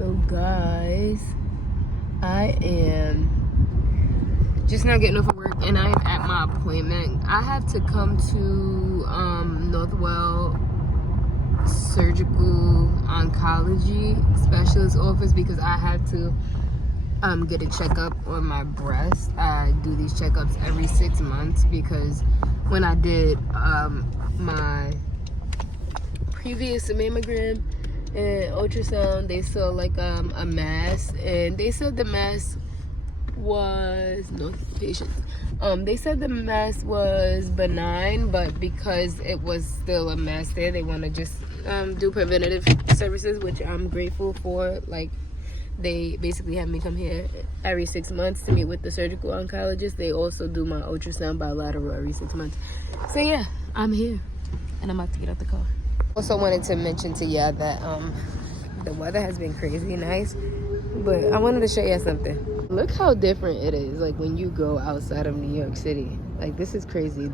So guys, I am just now getting off of work and I'm at my appointment. I have to come to Northwell Surgical Oncology Specialist office because I have to get a checkup on my breast. I do these checkups every 6 months because when I did my previous mammogram and ultrasound, they saw like a mass, and they said the mass was they said the mass was benign, but because it was still a mass there, they want to just do preventative services, which I'm grateful for. Like, they basically have me come here every 6 months to meet with the surgical oncologist. They also do my ultrasound bilateral every 6 months. So yeah, I'm here and I'm about to get out the car. Also wanted to mention to y'all that the weather has been crazy nice, but I wanted to show y'all something. Look how different it is, like when you go outside of New York City. Like, this is crazy.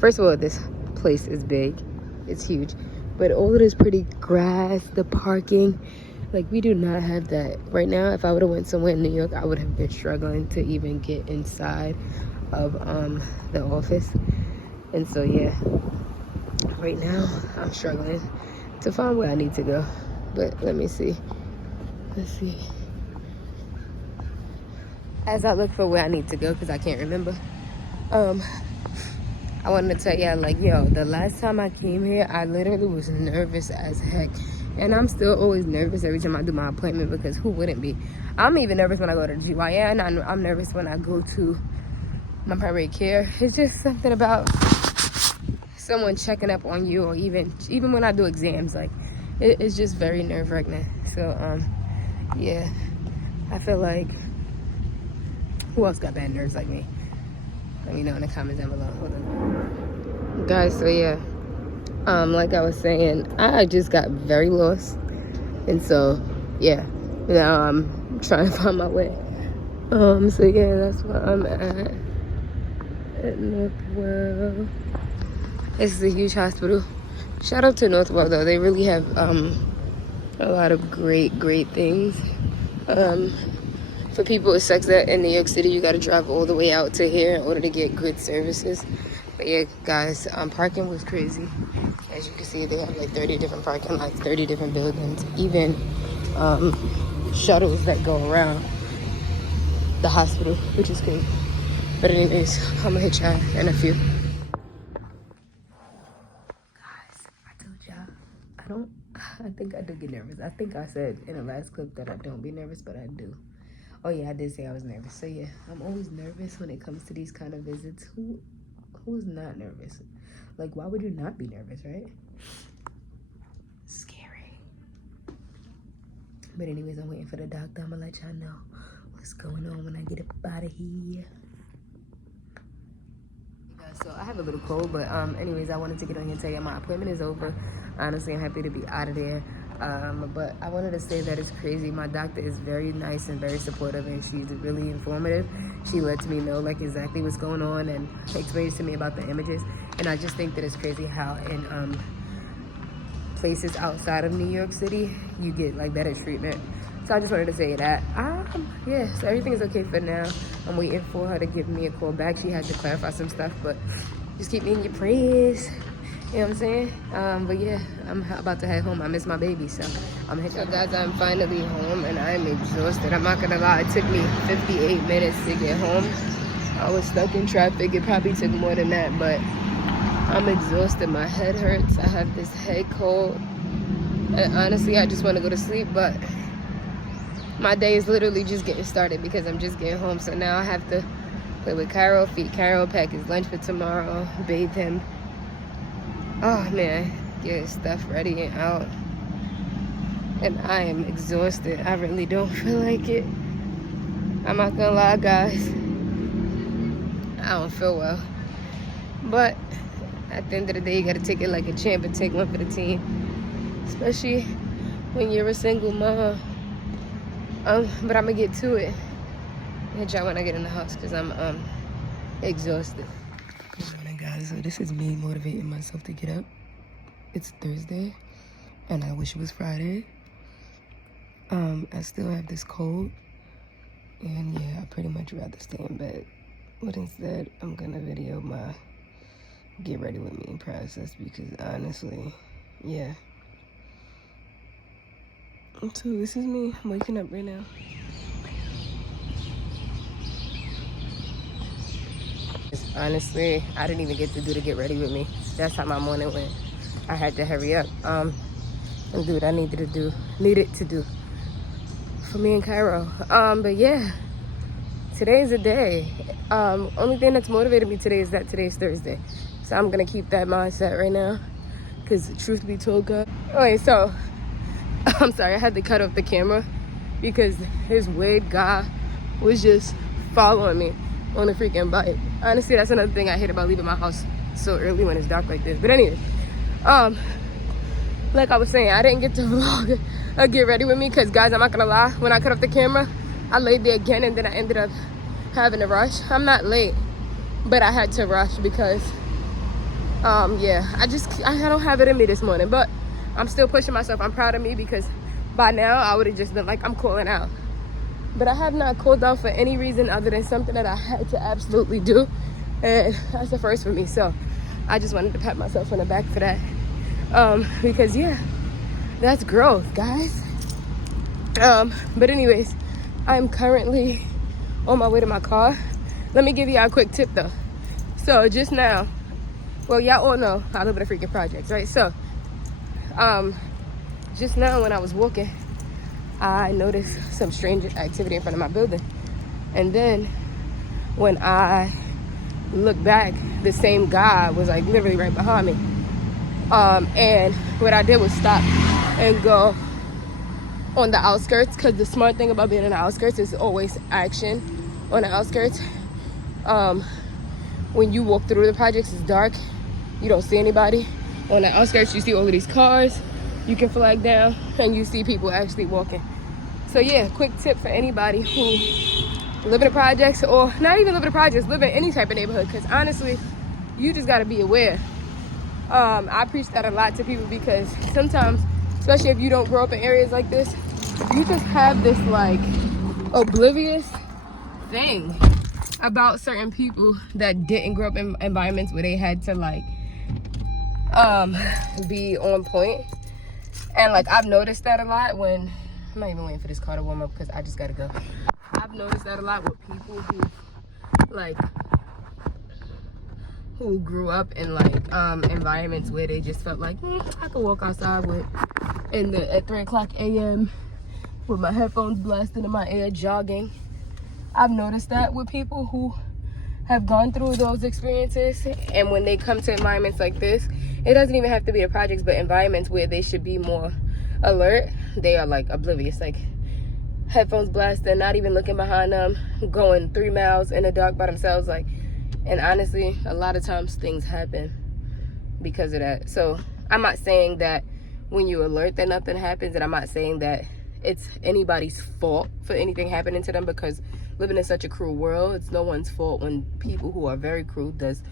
First of all, this place is big, it's huge, but all of this pretty grass, the parking, like we do not have that right now. If I would have went somewhere in New York, I would have been struggling to even get inside of the office. And so yeah, right now I'm struggling to find where I need to go. But let me see. Let's see. As I look for where I need to go, because I can't remember, I wanted to tell y'all, like, yo, the last time I came here, I literally was nervous as heck. And I'm still always nervous every time I do my appointment, because who wouldn't be? I'm even nervous when I go to GYN. I'm nervous when I go to my primary care. It's just something about someone checking up on you, or even when I do exams, like, it's just very nerve-wracking. So, yeah, I feel like, who else got bad nerves like me? Let me know in the comments down below. Hold on. Guys, so yeah, like I was saying, I just got very lost. And so, yeah, now I'm trying to find my way. So yeah, that's where I'm at Northwell. This is a huge hospital. Shout out to Northwell, though. They really have a lot of great things. For people with sex ed in New York City, you got to drive all the way out to here in order to get good services. But yeah, guys, parking was crazy. As you can see, they have like 30 different parking lots, 30 different buildings, even shuttles that go around the hospital, which is crazy. But anyways, I'm gonna hit y'all in a few. Guys, I told y'all, I think I do get nervous. I think I said in the last clip that I don't be nervous, but I do. Oh yeah, I did say I was nervous. So yeah, I'm always nervous when it comes to these kind of visits. Who's not nervous? Like, why would you not be nervous, right? Scary. But anyways, I'm waiting for the doctor. I'm gonna let y'all know what's going on when I get up out of here. So I have a little cold, but anyways, I wanted to get on here and tell you my appointment is over. Honestly, I'm happy to be out of there. But I wanted to say that it's crazy. My doctor is very nice and very supportive, and she's really informative. She lets me know like exactly what's going on and explains to me about the images. And I just think that it's crazy how in places outside of New York City, you get like better treatment. So I just wanted to say that. Yeah, so everything is okay for now. I'm waiting for her to give me a call back. She had to clarify some stuff, but just keep me in your prayers. You know what I'm saying? But yeah, I'm about to head home. I miss my baby, so I'm heading. So guys, I'm finally home and I'm exhausted. I'm not gonna lie, it took me 58 minutes to get home. I was stuck in traffic. It probably took more than that, but I'm exhausted. My head hurts. I have this head cold. And honestly, I just want to go to sleep, but my day is literally just getting started because I'm just getting home. So now I have to play with Kyro, feed Kyro, pack his lunch for tomorrow, bathe him. Oh man, get his stuff ready and out. And I am exhausted. I really don't feel like it. I'm not gonna lie, guys. I don't feel well. But at the end of the day, you gotta take it like a champ and take one for the team. Especially when you're a single mom. But I'm gonna get to it. I'll hit y'all when I get in the house because I'm exhausted. Good morning, guys. So this is me motivating myself to get up. It's Thursday, and I wish it was Friday. I still have this cold, and yeah, I pretty much rather stay in bed. But instead, I'm gonna video my get ready with me process because honestly, yeah. So this is me waking up right now. Honestly, I didn't even get to do the get ready with me. That's how my morning went. I had to hurry up and do what I needed to do for me and Kyro. But yeah, today's a day. Only thing that's motivated me today is that today's Thursday. So I'm gonna keep that mindset right now. Cause truth be told, God. Okay, so I'm sorry, I had to cut off the camera because this weird guy was just following me on a freaking bike. Honestly, that's another thing I hate about leaving my house so early when it's dark like this. But anyways, like I was saying, I didn't get to vlog or get ready with me because, guys, I'm not gonna lie, when I cut off the camera, I laid there again and then I ended up having to rush. I'm not late, but I had to rush because yeah, I don't have it in me this morning, but I'm still pushing myself. I'm proud of me because by now I would have just been like, I'm calling out. But I have not called out for any reason other than something that I had to absolutely do, and that's the first for me. So I just wanted to pat myself on the back for that, because yeah, that's growth, guys. But anyways, I'm currently on my way to my car. Let me give you a quick tip though. So just now, well, y'all all know I live in a freaking projects, right? So just now when I was walking, I noticed some strange activity in front of my building. And then when I looked back, the same guy was like literally right behind me. And what I did was stop and go on the outskirts, because the smart thing about being on the outskirts is always action on the outskirts. When you walk through the projects, it's dark. You don't see anybody. On the outskirts, you see all of these cars. You can flag down and you see people actually walking. So yeah, quick tip for anybody who live in the projects, or not even live in the projects, live in any type of neighborhood, because honestly, you just gotta be aware. I preach that a lot to people because sometimes, especially if you don't grow up in areas like this, you just have this like oblivious thing about certain people that didn't grow up in environments where they had to like be on point. And like I've noticed that a lot when I'm not even waiting for this car to warm up because I just gotta go. I've noticed that a lot with people who grew up in like environments where they just felt like I could walk outside at 3 o'clock a.m. with my headphones blasting in my ear jogging. I've noticed that with people who have gone through those experiences, and when they come to environments like this, it doesn't even have to be the projects, but environments where they should be more alert, they are like oblivious, like headphones blasting, not even looking behind them, going 3 miles in the dark by themselves, like. And honestly, a lot of times things happen because of that. So I'm not saying that when you alert that nothing happens, and I'm not saying that it's anybody's fault for anything happening to them, because living in such a cruel world, it's no one's fault when people who are very cruel does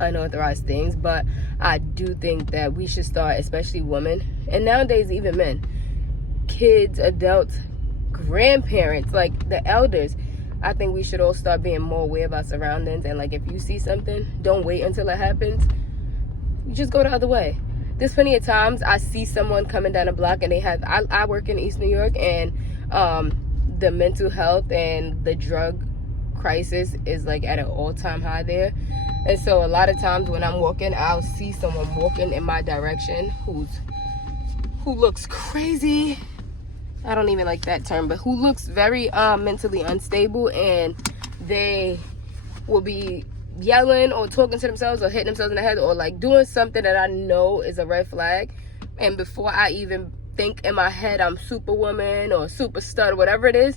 unauthorized things. But I do think that we should start, especially women, and nowadays even men, kids, adults, grandparents, like the elders, I think we should all start being more aware of our surroundings. And like if you see something, don't wait until it happens. You just go the other way. There's plenty of times I see someone coming down a block and they have, I work in East New York, and the mental health and the drug crisis is like at an all-time high there. And so a lot of times when I'm walking, I'll see someone walking in my direction who looks crazy. I don't even like that term, but who looks very mentally unstable, and they will be yelling or talking to themselves or hitting themselves in the head or like doing something that I know is a red flag. And before I even think in my head I'm superwoman or super stud or whatever it is,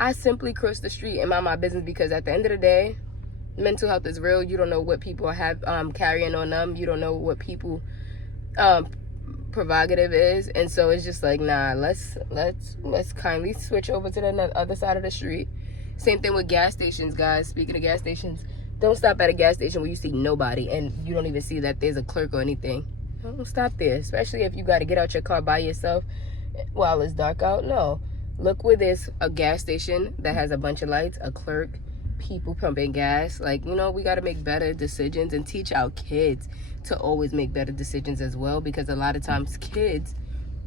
I simply cross the street and mind my business, because at the end of the day, mental health is real. You don't know what people have carrying on them. You don't know what people prerogative is. And so it's just like, nah, let's kindly switch over to the other side of the street. Same thing with gas stations, guys. Speaking of gas stations, don't stop at a gas station where you see nobody and you don't even see that there's a clerk or anything. Don't stop there, especially if you got to get out your car by yourself. while it's dark out. No. Look where there's a gas station that has a bunch of lights, a clerk, people pumping gas. Like, you know, we got to make better decisions and teach our kids to always make better decisions as well, because a lot of times kids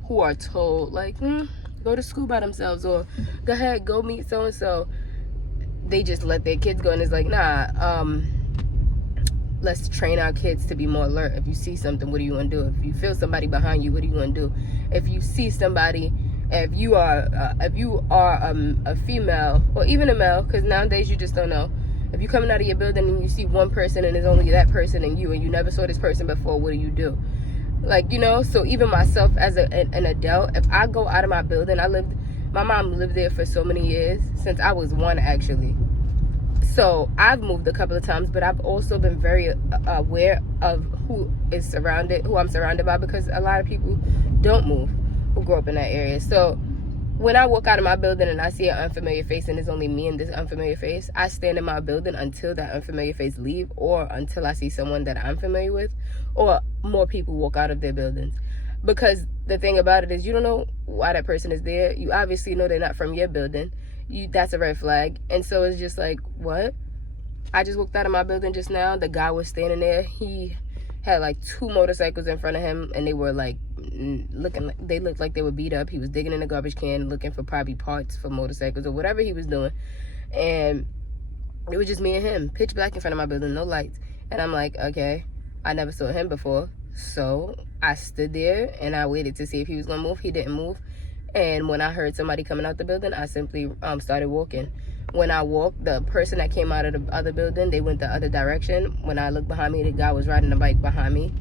who are told, like, go to school by themselves, or go ahead, go meet so-and-so, they just let their kids go, and it's like, nah, let's train our kids to be more alert. If you see something, what do you want to do? If you feel somebody behind you, what do you want to do? If you see somebody, if you are a female or even a male, because nowadays you just don't know. If you're coming out of your building and you see one person and it's only that person and you never saw this person before, what do? Like, you know, so even myself as an adult, if I go out of my building, my mom lived there for so many years, since I was 1 actually. So I've moved a couple of times, but I've also been very aware of who I'm surrounded by, because a lot of people don't move who grew up in that area. So when I walk out of my building and I see an unfamiliar face and it's only me and this unfamiliar face, I stand in my building until that unfamiliar face leave, or until I see someone that I'm familiar with, or more people walk out of their buildings. Because the thing about it is, you don't know why that person is there. You obviously know they're not from your building. That's a red flag. And so it's just like, what? I just walked out of my building just now. The guy was standing there. He had like 2 motorcycles in front of him, and they were like they looked like they were beat up. He was digging in a garbage can looking for probably parts for motorcycles or whatever he was doing, and it was just me and him, pitch black in front of my building, no lights. And I'm like, okay, I never saw him before, so I stood there and I waited to see if he was gonna move. He didn't move, and when I heard somebody coming out the building, I simply started walking. When I walked, the person that came out of the other building, they went the other direction. When I looked behind me, the guy was riding a bike behind me.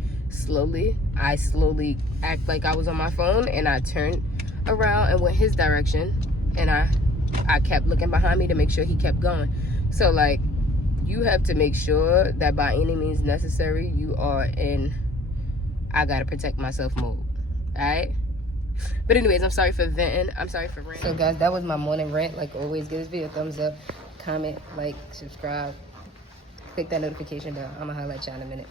I slowly act like I was on my phone, and I turned around and went his direction, and I kept looking behind me to make sure he kept going. So, like, you have to make sure that by any means necessary, you are in I gotta protect myself mode. Alright? But anyways, I'm sorry for venting. I'm sorry for ranting. So guys, that was my morning rant. Like always, give this video a thumbs up, comment, like, subscribe, click that notification bell. I'm gonna holler at y'all in a minute.